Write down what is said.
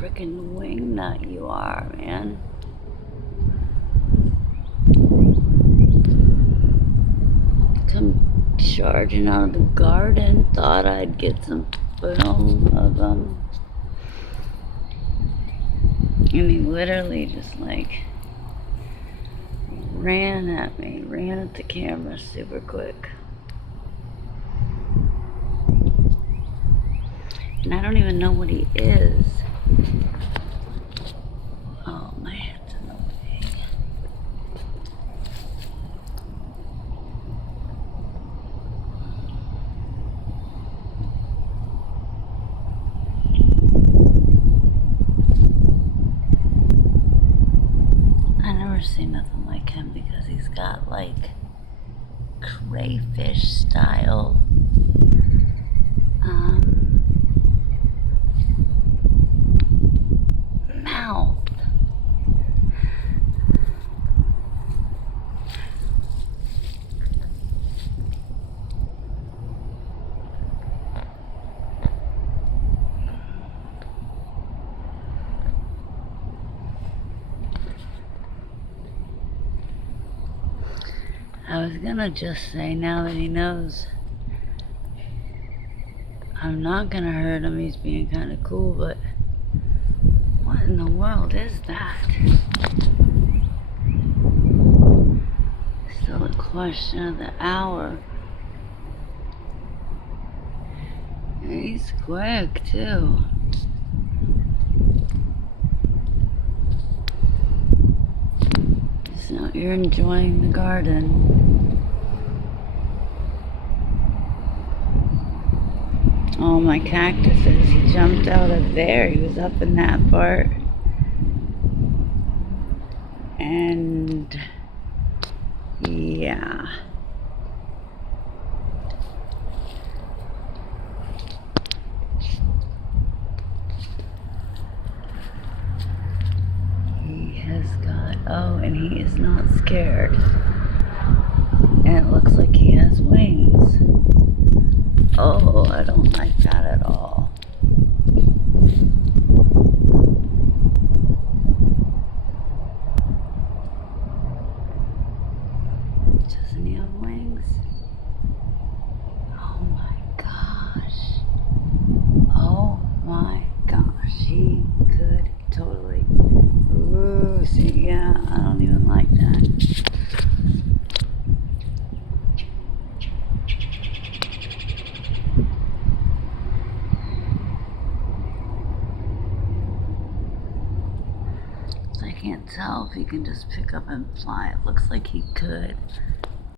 freaking wingnut you are, man. Come charging out of the garden. Thought I'd get some film of them. And he literally just like ran at me, ran at the camera super quick. And I don't even know what he is. Oh, my head's in the way. I never seen nothing like him because he's got like crayfish style mouth. I was gonna just say, now that he knows I'm not gonna hurt him, he's being kind of cool, but what in the world is that? Still a question of the hour. He's quick too. So you're enjoying the garden. Oh, my cactuses. He jumped out of there. He was up in that part. And yeah. He has got, oh, and he is not scared. And it looks like he has wings. Oh, I don't like that at all. Doesn't he have wings? Oh my gosh. Oh my gosh. He could totally. Ooh, see, yeah, I don't even like that. I can't tell if he can just pick up and fly. It looks like he could.